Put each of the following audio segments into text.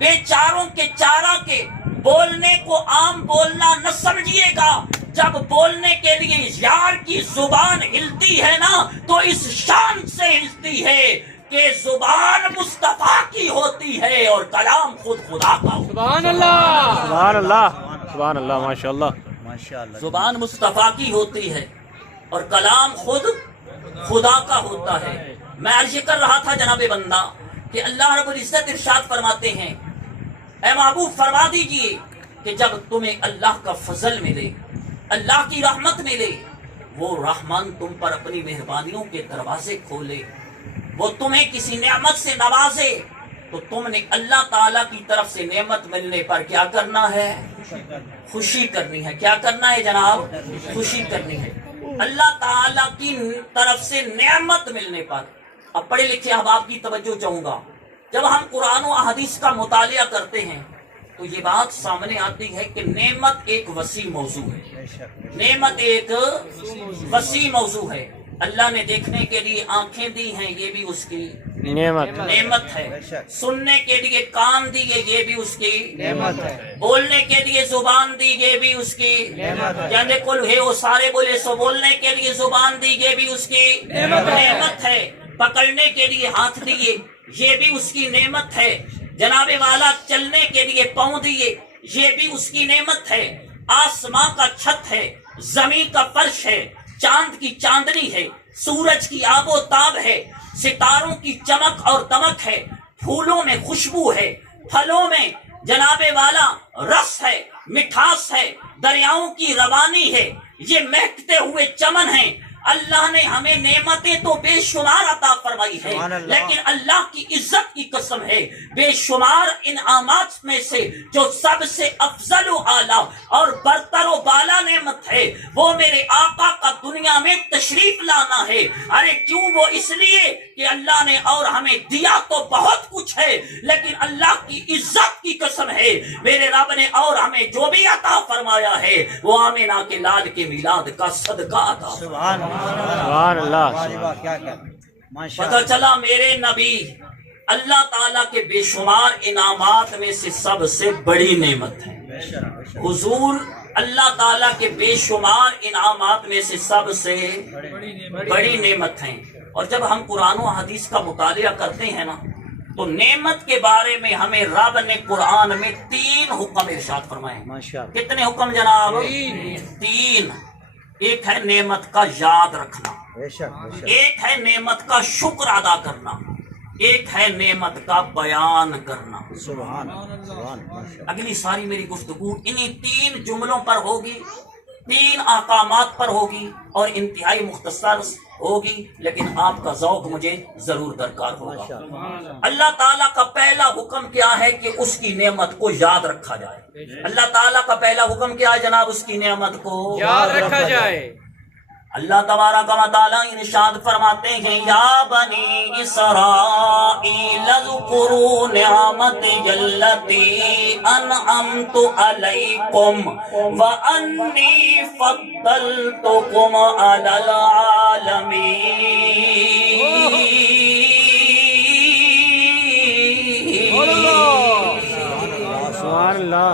بیچاروں کے چارہ کے بولنے کو عام بولنا نہ سمجھیے گا. جب بولنے کے لیے یار کی زبان ہلتی ہے نا تو اس شان سے ہلتی ہے کہ زبان مصطفیٰ کی ہوتی ہے اور کلام خود خدا کا ہوتا ہے. سبحان اللہ سبحان اللہ سبحان اللہ ماشاء اللہ. زبان مصطفیٰ کی ہوتی ہے اور کلام خود خدا کا ہوتا ہے. میں عرض کر رہا تھا جناب بندہ کہ اللہ رب العزت ارشاد فرماتے ہیں اے محبوب فرما دیجئے کہ جب تمہیں اللہ کا فضل ملے، اللہ کی رحمت ملے، وہ رحمان تم پر اپنی مہربانیوں کے دروازے کھولے، وہ تمہیں کسی نعمت سے نوازے، تو تم نے اللہ تعالیٰ کی طرف سے نعمت ملنے پر کیا کرنا ہے؟ خوشی کرنی ہے. کیا کرنا ہے جناب؟ خوشی کرنی ہے. اللہ تعالیٰ کی طرف سے نعمت ملنے پر. اب پڑھے لکھے احباب کی توجہ چاہوں گا. جب ہم قرآن و احادیث کا مطالعہ کرتے ہیں تو یہ بات سامنے آتی ہے کہ نعمت ایک وسیع موضوع ہے. نعمت ایک وسیع موضوع ہے. اللہ نے دیکھنے کے لیے آنکھیں دی ہیں، یہ بھی اس کی نعمت ہے. سننے کے لیے کان دیے، یہ بھی اس کی نعمت ہے. بولنے کے لیے زبان دی، یہ بھی اس کی جانے کل ہے وہ سارے بولے سو بولنے کے لیے زبان دی، یہ بھی اس کی نعمت ہے. پکڑنے کے لیے ہاتھ دیے، یہ بھی اس کی نعمت ہے. جناب والا چلنے کے لیے پاؤں دیے، یہ بھی اس کی نعمت ہے. آسمان کا چھت ہے، زمین کا فرش ہے، چاند کی چاندنی ہے، سورج کی آب و تاب ہے، ستاروں کی چمک اور دمک ہے، پھولوں میں خوشبو ہے، پھلوں میں جناب والا رس ہے، مٹھاس ہے، دریاؤں کی روانی ہے، یہ مہکتے ہوئے چمن ہیں. اللہ نے ہمیں نعمتیں تو بے شمار عطا فرمائی ہے، لیکن اللہ کی عزت کی قسم ہے بے شمار انعامات میں سے جو سب سے افضل و اعلیٰ اور برتر و بالا نعمت ہے وہ میرے آقا کا دنیا میں تشریف لانا ہے. ارے کیوں؟ وہ اس لیے کہ اللہ نے اور ہمیں دیا تو بہت کچھ ہے، لیکن اللہ کی عزت کی قسم ہے میرے رب نے اور ہمیں جو بھی عطا فرمایا ہے وہ آمینہ کے لال کے میلاد کا صدقہ عطا. سبحان اللہ. پتہ چلا میرے نبی اللہ تعالیٰ کے بے شمار انعامات میں سے سب سے بڑی نعمت ہے. حضور اللہ تعالیٰ کے بے شمار انعامات میں سے سب سے بڑی نعمت ہیں. اور جب ہم قرآن و حدیث کا مطالعہ کرتے ہیں نا تو نعمت کے بارے میں ہمیں رب نے قرآن میں 3 حکم ارشاد فرمائے. کتنے حکم جناب؟ 3. ایک ہے نعمت کا یاد رکھنا، ایک ہے نعمت کا شکر ادا کرنا، ایک ہے نعمت کا بیان کرنا. اگلی ساری میری گفتگو انہی 3 جملوں پر ہوگی، 3 احکامات پر ہوگی اور انتہائی مختصر ہوگی، لیکن آپ کا ذوق مجھے ضرور درکار ہوگا. اللہ تعالیٰ کا پہلا حکم کیا ہے کہ اس کی نعمت کو یاد رکھا جائے. اللہ تعالیٰ کا پہلا حکم کیا ہے جناب؟ اس کی نعمت کو یاد رکھا جائے. اللہ تبارک و تعالیٰ ارشاد فرماتے ہیں یا بنی اسرائیل اذکروا نعمتی التی انعمت علیکم وانی فضلتکم علی العالمین. سبحان اللہ.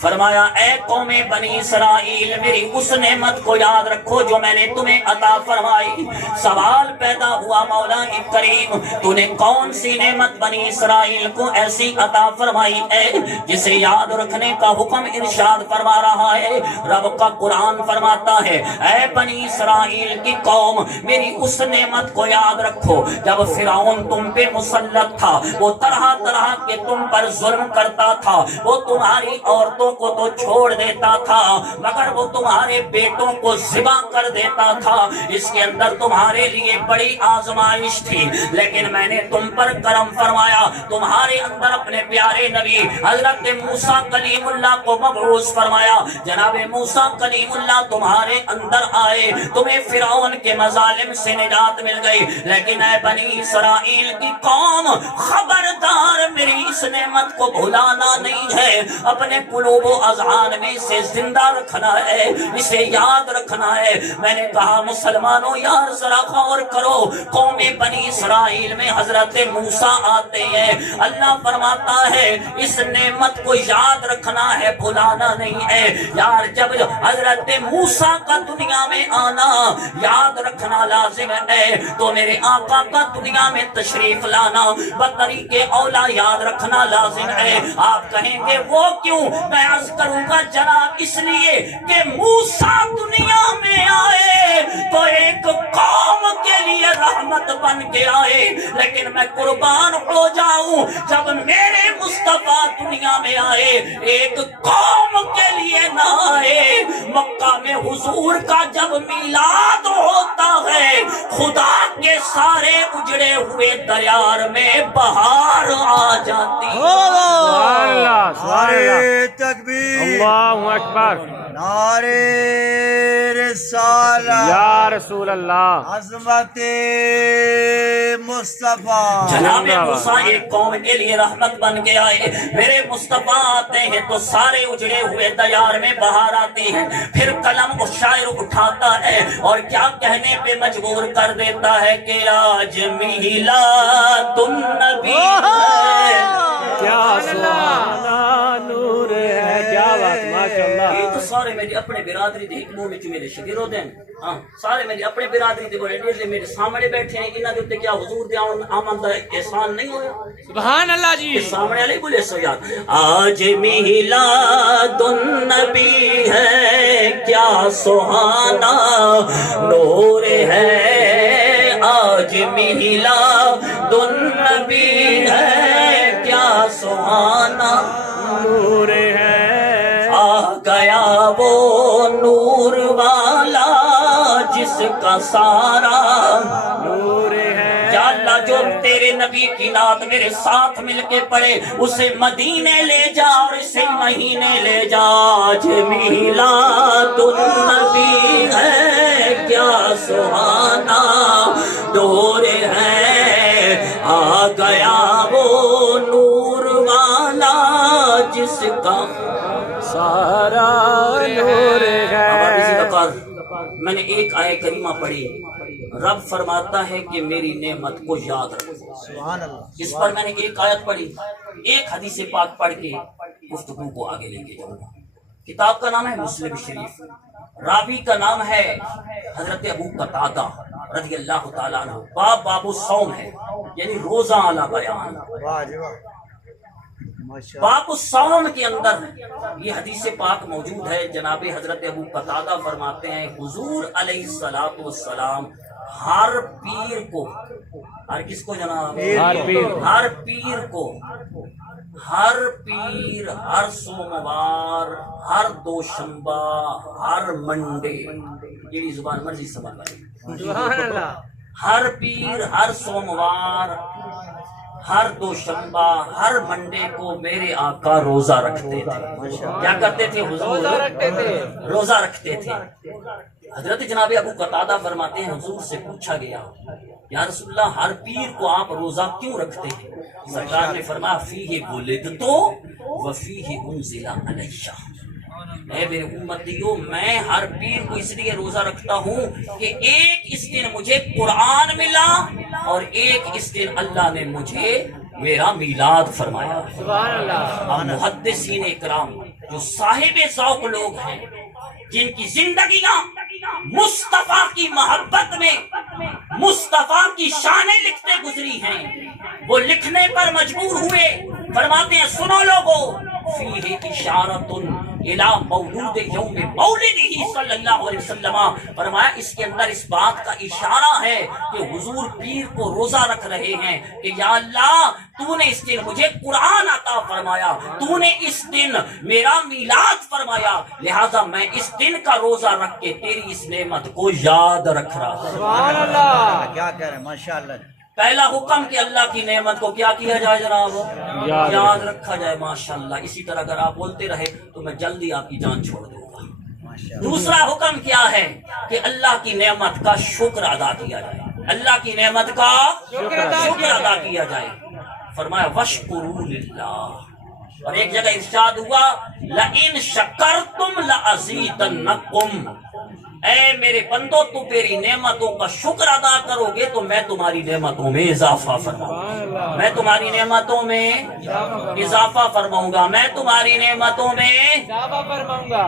فرمایا اے قوم بنی اسرائیل میری اس نعمت کو یاد رکھو جو میں نے تمہیں عطا فرمائی. سوال پیدا ہوا مولا کریم تو نے کون سی نعمت بنی اسرائیل کو ایسی عطا فرمائی ہے جسے یاد رکھنے کا حکم ارشاد فرما رہا ہے. رب کا قرآن فرماتا ہے اے بنی اسرائیل کی قوم میری اس نعمت کو یاد رکھو جب فرعون تم پہ مسلط تھا، وہ طرح طرح کے تم پر ظلم کرتا تھا، وہ تمہاری عورتوں کو تو چھوڑ دیتا تھا مگر وہ تمہارے بیٹوں کو ذبح کر دیتا تھا. اس کے اندر تمہارے لیے بڑی آزمائش تھی، لیکن میں نے تم پر کرم فرمایا، تمہارے اندر اپنے پیارے نبی حضرت موسیٰ کلیم اللہ کو مبعوث فرمایا. جناب موسیٰ کلیم اللہ تمہارے اندر آئے، تمہیں فرعون کے مظالم سے نجات مل گئی. لیکن اے بنی اسرائیل کی قوم خبردار میری اس نعمت کو بھلانا نہیں ہے، اپنے قلوب و اذہان میں اسے زندہ رکھنا ہے، اسے یاد رکھنا ہے۔ میں نے کہا مسلمانوں یار ذرا غور کرو، قوم بنی اسرائیل میں حضرت موسیٰ آتے ہیں، اللہ فرماتا ہے اس نعمت کو یاد رکھنا ہے، بھلانا نہیں ہے۔ یار جب حضرت موسیٰ کا دنیا میں آنا یاد رکھنا لازم ہے، تو میرے آقا کا دنیا میں تشریف لانا بطریق اولا یاد رکھنا لازم ہے۔ آپ کہیں گے وہ کیوں؟ میں عرض کروں گا جناب اس لیے کہ موسیٰ دنیا میں آئے تو ایک قوم کے لیے رحمت بن کے آئے، لیکن میں قربان ہو جاؤں جب میرے مصطفیٰ دنیا میں آئے ایک قوم کے لیے نہ آئے۔ مکہ میں حضور کا جب میلاد ہوتا ہے خدا کے سارے اجڑے ہوئے دیار میں بہار آ جاتی ہے۔ سبحان اللہ، سبحان اللہ، نعرے تکبیر، اللہ اکبر، نعرے رسالت، یا رسول اللہ، عظمت مصطفیٰ۔ جناب موسیٰ ایک قوم کے لیے رحمت بن کے آئے، میرے مصطفیٰ آتے ہیں تو سارے اجڑے ہوئے دیار میں بہار آتی ہے۔ پھر قلم اور شاعر اٹھاتا ہے اور کیا کہنے پہ مجبور کر دیتا ہے کہ آج میلاد النبی ہے۔ کیا سبحانہ نور ہے، کیا بات، ماشاءاللہ۔ یہ تو سارے میری اپنے برادری دے ایک منہ وچ میرے شکر ہوتے ہیں، ہاں سارے میری اپنے برادری دے بولے جی میرے سامنے بیٹھے ہیں، انہاں دے اوتے کیا حضور دے آمد دا احسان نہیں ہویا؟ سبحان اللہ جی، سامنے والے بولے سو یار آج میلاد النبی ہے، کیا سہانا نور ہے، آج میلاد النبی ہے، کیا سہانا نور ہے، آ گیا وہ نور والا جس کا سارا نور ہے، یا اللہ جو تیرے نبی کی نعت میرے ساتھ مل کے پڑھے اسے مدینے لے جا اور اسے مہینے لے جا۔ آج میلاد النبی ہے، کیا سہانا دور ہے، آ گیا وہ نور والا جس کا سارا نور ہے۔ میں نے ایک آیت کریمہ پڑھی، رب فرماتا ہے کہ میری نعمت کو یاد رکھو، سبحان اللہ۔ اس پر میں نے ایک آیت پڑھی، ایک حدیث پاک پڑھ کے گفتگو کو آگے لے کے جاؤں گا۔ کتاب کا نام ہے مسلم شریف، راوی کا نام ہے حضرت ابو قتادہ رضی اللہ تعالیٰ عنہ، باب الصوم ہے یعنی روزہ علی بیان۔ واہ جی واہ، ماشاءاللہ۔ باب الصوم کے اندر یہ حدیث پاک موجود ہے، جناب حضرت ابو قتادہ فرماتے ہیں حضور علیہ الصلوۃ والسلام ہر پیر کو، ہر کس کو جناب؟ ہر پیر، ہر پیر کو، ہر پیر، ہر سوموار، ہر دوشنبہ، ہر منڈے، یہ زبان مرضی سمجھ لیں، سبحان اللہ، ہر پیر، ہر سوموار، ہر دوشنبہ، ہر منڈے کو میرے آقا روزہ رکھتے تھے۔ کیا کرتے تھے حضور؟ روزہ رکھتے تھے، روزہ رکھتے تھے۔ حضرت جناب ابو قتادہ فرماتے ہیں حضور سے پوچھا گیا یا رسول اللہ ہر پیر کو آپ روزہ کیوں رکھتے ہیں؟ سرکار نے فرمایا فیہ ولدت وفیہ انزل علیہ، اے میرے امتیوں میں ہر پیر کو اس لیے روزہ رکھتا ہوں کہ ایک اس دن مجھے قرآن ملا اور ایک اس دن اللہ نے مجھے میرا میلاد فرمایا۔ سبحان اللہ، اب محدثین اکرام جو صاحب ذوق لوگ ہیں، جن کی زندگیاں مصطفیٰ کی محبت میں مصطفیٰ کی شانیں لکھتے گزری ہیں، وہ لکھنے پر مجبور ہوئے، فرماتے ہیں سنو لوگو فیہ اشارۃ الی مولود یوم مولدہ صلی اللہ علیہ وسلم، فرمایا اس کے اندر اس بات کا اشارہ ہے کہ حضور پیر کو روزہ رکھ رہے ہیں کہ یا اللہ تو نے اس دن مجھے قرآن عطا فرمایا، تو نے اس دن میرا میلاد فرمایا، لہذا میں اس دن کا روزہ رکھ کے تیری اس نعمت کو یاد رکھ رہا ہوں۔ سبحان اللہ، کیا کہہ رہے ہیں، ماشاءاللہ۔ پہلا حکم کہ اللہ کی نعمت کو کیا کیا جائے جناب؟ یاد یاد رکھا جائے، ماشاءاللہ۔ اسی طرح اگر آپ بولتے رہے تو میں جلدی آپ کی جان چھوڑ دوں گا۔ دوسرا حکم کیا ہے کہ اللہ کی نعمت کا شکر ادا کیا جائے، اللہ کی نعمت کا شکر ادا کیا جائے۔ فرمایا وشکروا للہ، اور ایک جگہ ارشاد ہوا لئن شکرتم لازیدنکم، اے میرے بندو تم میری نعمتوں کا شکر ادا کرو گے تو میں تمہاری نعمتوں میں اضافہ فرماؤں گا، میں تمہاری نعمتوں میں اضافہ فرماؤں گا، میں تمہاری نعمتوں میں اضافہ فرماؤں گا۔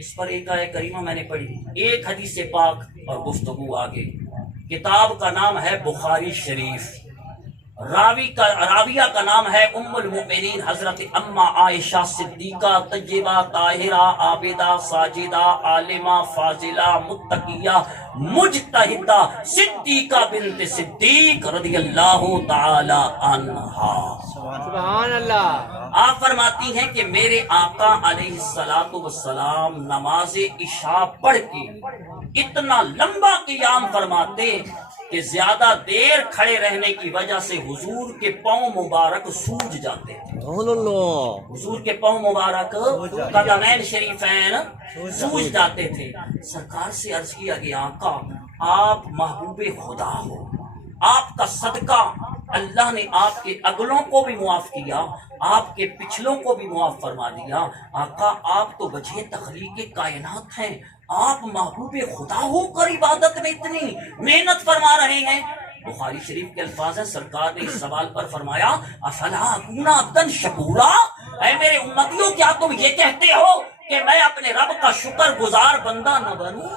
اس پر ایک آیت کریمہ میں نے پڑھی، ایک حدیث پاک اور گفتگو آگے۔ کتاب کا نام ہے بخاری شریف، راویہ کا نام ہے ام المؤمنین حضرت اما عائشہ صدیقہ طیبہ طاہرہ عابدہ ساجدہ عالمہ فاضلہ متقیہ مجتہدہ صدیقہ بنت صدیق رضی اللہ تعالی عنہا۔ سبحان اللہ۔ آپ فرماتی ہیں کہ میرے آقا علیہ الصلوۃ والسلام نماز عشاء پڑھ کے اتنا لمبا قیام فرماتے کہ زیادہ دیر کھڑے رہنے کی وجہ سے حضور کے پاؤں مبارک سوج جاتے تھے، حضور کے پاؤں مبارک قدمین شریفین سوج جاتے تھے۔ سرکار سے عرض کیا کہ آقا آپ محبوب خدا ہو، آپ کا صدقہ اللہ نے آپ کے اگلوں کو بھی معاف کیا، آپ کے پچھلوں کو بھی معاف فرما دیا۔ آقا آپ تو وجہ تخلیق کائنات ہیں، آپ محبوب خدا ہو کر عبادت میں اتنی محنت فرما رہے ہیں۔ بخاری شریف کے الفاظ ہیں، سرکار نے اس سوال پر فرمایا افلا اکون عبدا شکورا، اے میرے امتیوں کیا تم یہ کہتے ہو کہ میں اپنے رب کا شکر گزار بندہ نہ بنوں؟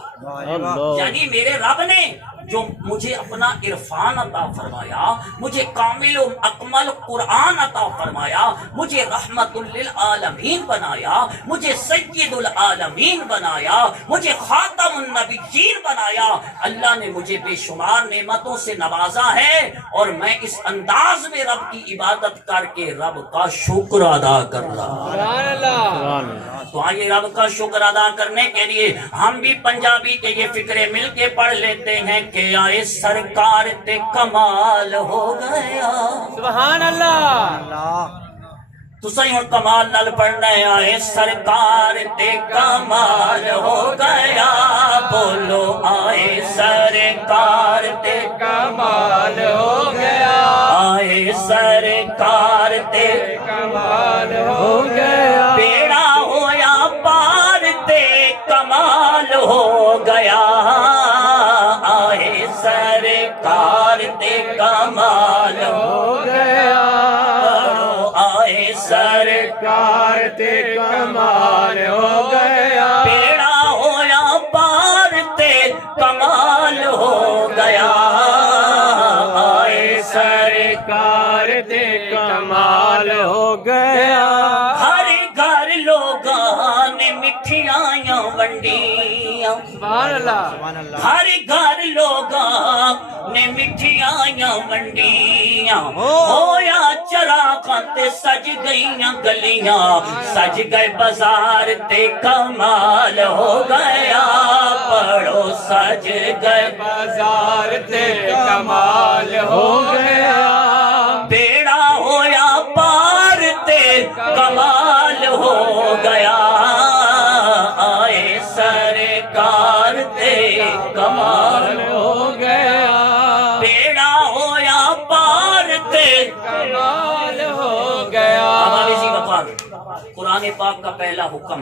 یعنی میرے رب نے جو مجھے اپنا عرفان عطا فرمایا، مجھے کامل و اکمل قرآن عطا فرمایا، مجھے رحمت للعالمین بنایا، مجھے سید العالمین بنایا، مجھے خاتم النبیین بنایا، اللہ نے مجھے بے شمار نعمتوں سے نوازا ہے، اور میں اس انداز میں رب کی عبادت کر کے رب کا شکر ادا کر رہا ہوں۔ سبحان اللہ۔ تو آئیے رب کا شکر ادا کرنے کے لیے ہم بھی پنجابی کے یہ فکرے مل کے پڑھ لیتے ہیں کہ آئے سرکار تے کمال ہو گیا۔ سبحان اللہ۔ تو صحیح اور کمال نال پڑھنا ہے، آئے سرکار تے کمال ہو گیا، بولو آئے سرکار تے کمال ہو گیا، آئے سرکار تے کمال ہو گیا، بیڑا ہویا پار تے کمال ہو گیا، آئے سرکار تے کمال ہو گیا، آئے سرکار تے کمال ہو گیا، بیڑا ہویا پار تے کمال ہو گیا، آئے سرکار تے کمال ہو گیا۔ ہر گھر لوگاں نے مٹھیاں ونڈیاں، سبحان اللہ۔ ہر گھر لوگاں نے مٹھیاں ونڈیاں، ہویا چراغاں تے سج گئیاں گلیاں، سج گئے بازار تے کمال ہو گیا، پڑھو سج گئے بازار تے کمال ہو گیا، بیڑا ہویا پار تے کمال ہو گیا، آئے سرکار تے کمال ہو گیا، بیڑا ہویا پار تے کمال ہو گیا۔ اب آگے اسی وقت قرآن پاک کا پہلا حکم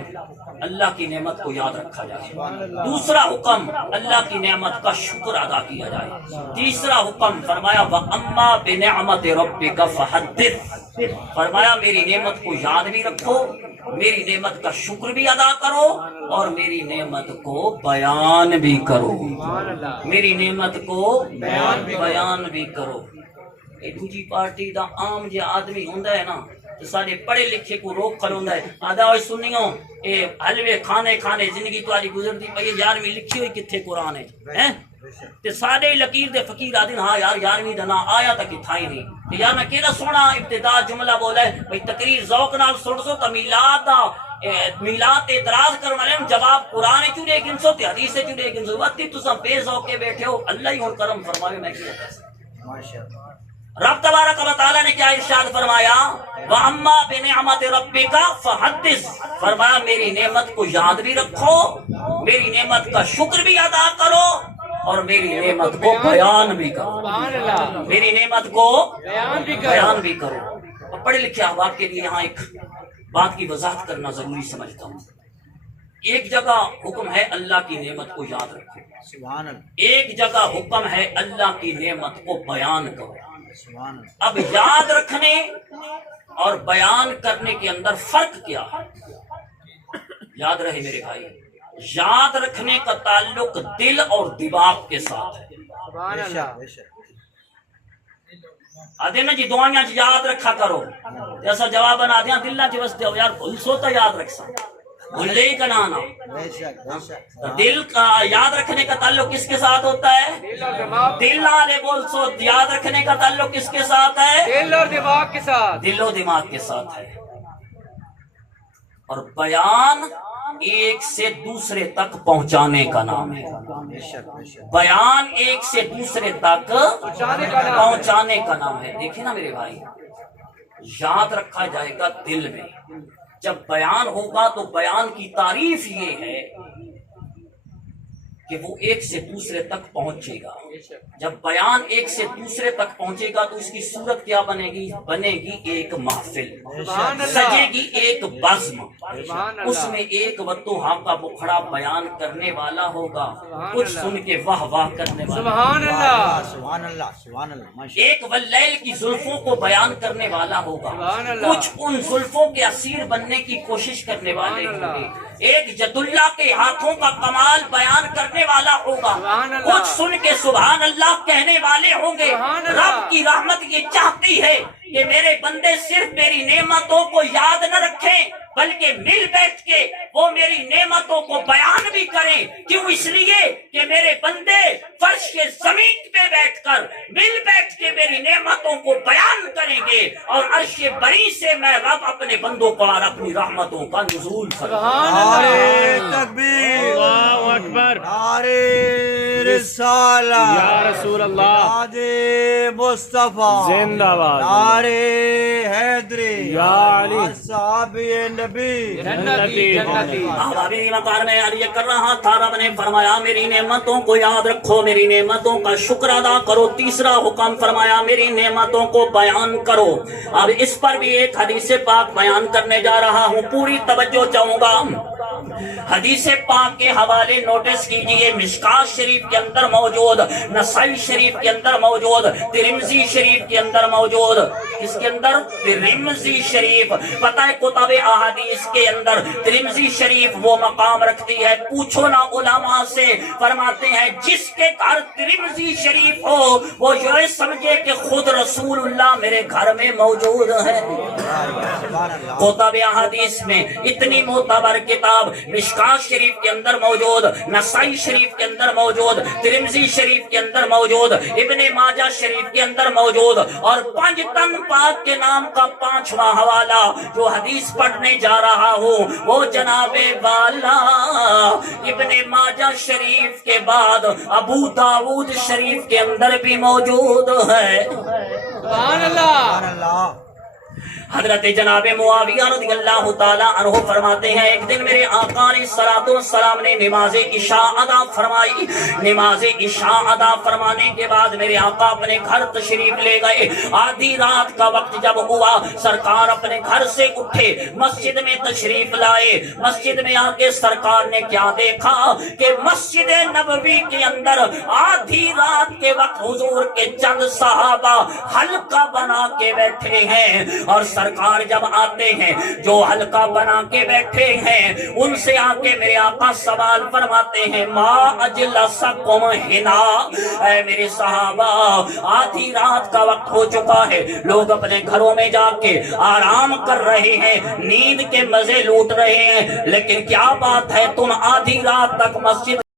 اللہ کی نعمت کو یاد رکھا جائے، دوسرا حکم اللہ کی نعمت کا شکر ادا کیا جائے، تیسرا حکم فرمایا وَأَمَّا بِنِعْمَةِ رَبِّكَ فَحَدِّثْ، فرمایا میری نعمت کو یاد بھی رکھو، میری نعمت کا شکر بھی ادا کرو، اور میری نعمت کو بیان بھی کرو، میری نعمت کو بیان بھی کرو۔ یہ دوجی پارٹی دا عام جے آدمی ہوندا ہے نا، تو سارے پڑھے لکھے کو روک کھڑوندا ہے، آدھا ہوئے سنیوں اے حلوے کھانے کھانے زندگی تاری گزرتی پئی ہے، 11ویں لکھی ہوئی کتھے قرآن ہے تے سارے لکیر دے فقیر آدھن ہاں یار 11ویں دا نا آیا تک کتھا ہی نہیں، تے یار میں کیڑا سونا ابتدا جملہ بولا ہے بھئی تقریر ذوق نال سن سو تا میلاد دا میلاد اعتراض کرنے والے جواب قرآن چڑے گنسو تے حدیث چڑے گنسو، وقتی تساں بے ذوق کے بیٹھے ہو، اللہ ہی ہن کرم فرماوے میں کیا کہہ سکتا۔ ماشاءاللہ۔ رب تبارک و تعالیٰ نے کیا ارشاد فرمایا وَأَمَّا بِنِعْمَةِ رَبِّكَ فَحَدِّثْ، فرمایا میری نعمت کو یاد بھی رکھو، میری نعمت کا شکر بھی ادا کرو، اور میری نعمت کو بیان بھی کرو، سبحان اللہ۔ میری نعمت کو بیان بھی کرو۔ بیان بھی کرو۔ پڑھے لکھے احباب کے لیے یہاں ایک بات کی وضاحت کرنا ضروری سمجھتا ہوں. ایک جگہ حکم ہے اللہ کی نعمت کو یاد رکھو، سبحان اللہ. ایک جگہ حکم ہے اللہ کی نعمت کو بیان کرو. سبحان اللہ. اب یاد رکھنے اور بیان کرنے کے اندر فرق کیا ہے؟ یاد رہے میرے بھائی، یاد رکھنے کا تعلق دل اور دماغ کے ساتھ ہے. سبحان بے اللہ. شک بے شک. آدھے نا جی دعائیاں یاد رکھا کرو، جیسا جواب بنا دیا دل نہ جوست دیو یار بھول سوتا یاد رکھ سا بھولے ہی کنانا. بے شک بے شک. دل کا یاد رکھنے کا تعلق کس کے ساتھ ہوتا ہے؟ دل اور دماغ. دل والے بول سو یاد رکھنے کا تعلق کس کے ساتھ ہے؟ دل اور دماغ کے ساتھ. دل و دماغ کے ساتھ ہے. اور بیان ایک سے دوسرے تک پہنچانے کا نام ہے. بے شک بے شک. بیان ایک سے دوسرے تک پہنچانے کا نام ہے. پہنچانے کا نام ہے. دیکھیں نا میرے بھائی، یاد رکھا جائے گا دل میں، جب بیان ہوگا تو بیان کی تعریف یہ ہے کہ وہ ایک سے دوسرے تک پہنچے گا. جب بیان ایک سے دوسرے تک پہنچے گا تو اس کی صورت کیا بنے گی؟ بنے گی ایک محفل، سبحان اللہ. سجے گی ایک بزم، سبحان اس اللہ. میں ایک وتوہا کا بکھڑا بیان کرنے والا ہوگا، سبحان کچھ اللہ. سن کے واہ واہ کرنے والا، سبحان اللہ. سبحان اللہ. سبحان اللہ. ماشاء ایک واللیل کی زلفوں کو بیان کرنے والا ہوگا، سبحان اللہ. کچھ ان زلفوں کے اسیر بننے کی کوشش کرنے والے سبحان اللہ. ہوں گے، ایک جد اللہ کے ہاتھوں کا کمال بیان کرنے والا ہوگا، سبحان اللہ. کچھ سن کے سبحان اللہ کہنے والے ہوں گے. سبحان اللہ. رب کی رحمت یہ چاہتی ہے کہ میرے بندے صرف میری نعمتوں کو یاد نہ رکھیں بلکہ مل بیٹھ کے وہ میری نعمتوں کو بیان بھی کریں. کیوں؟ اس لیے کہ میرے بندے فرش کے زمین پہ بیٹھ کر مل بیٹھ کے میری نعمتوں کو بیان کریں گے اور عرش بری سے میں رب اپنے بندوں پر اپنی رحمتوں کا نزول فرماؤں. سبحان نعرے اللہ. تکبیر. اللہ اکبر. نعرے رسالہ. یا رسول اللہ. نعرے مصطفیٰ. زندہ باد. نعرے حیدری. یا علی. اصحابِ نبی. جنتی جنتی. احبابی مقام میں عرض کر رہا تھا، رب نے فرمایا میری نعمتوں کو یاد رکھو، میری نعمتوں کا شکر ادا کرو. تیسرا حکم فرمایا میری نعمتوں کو بیان کرو. اب اس پر بھی ایک حدیث پاک بیان کرنے جا رہا ہوں، پوری توجہ چاہوں گا. حدیث پاک کے حوالے نوٹس کیجئے، مشکات شریف کے اندر موجود، نسائی شریف کے اندر موجود، ترمذی شریف کے اندر موجود. اس کے اندر ترمذی شریف، پتہ ہے کتب احادیث کے اندر ترمذی شریف وہ مقام رکھتی ہے، پوچھو نا علماء سے، فرماتے ہیں جس کے گھر ترمذی شریف ہو وہ یہ سمجھے کہ خود رسول اللہ میرے گھر میں موجود ہے. سبحان اللہ. کتب احادیث میں اتنی معتبر کتاب مشکات شریف کے اندر موجود، نسائی شریف کے اندر موجود، ترمذی شریف کے اندر موجود، ابن ماجہ شریف کے اندر موجود، اور پنجتن پاک کے نام کا 5واں حوالہ جو حدیث پڑھنے جا رہا ہوں وہ جناب والا ابن ماجہ شریف کے بعد ابو داود شریف کے اندر بھی موجود ہے. سبحان اللہ. سبحان اللہ. حضرت جناب معاویہ رضی اللہ تعالیٰ عنہ فرماتے ہیں ایک دن میرے آقا علیہ الصلوۃ والسلام نے نماز عشاء ادا فرمائی. نماز عشاء ادا فرمانے کے بعد میرے آقا اپنے گھر تشریف لے گئے. آدھی رات کا وقت جب ہوا سرکار اپنے گھر سے اٹھے، مسجد میں تشریف لائے. مسجد میں آ کے سرکار نے کیا دیکھا کہ مسجد نبوی کے اندر آدھی رات کے وقت حضور کے چند صحابہ حلقہ بنا کے بیٹھے ہیں. اور سرکار جب آتے ہیں جو حلقہ بنا کے بیٹھے ہیں ان سے آ کے میرے آقا سوال فرماتے ہیں ما اجلسکم ہنا. اے میرے صحابہ آدھی رات کا وقت ہو چکا ہے، لوگ اپنے گھروں میں جا کے آرام کر رہے ہیں، نیند کے مزے لوٹ رہے ہیں، لیکن کیا بات ہے تم آدھی رات تک مسجد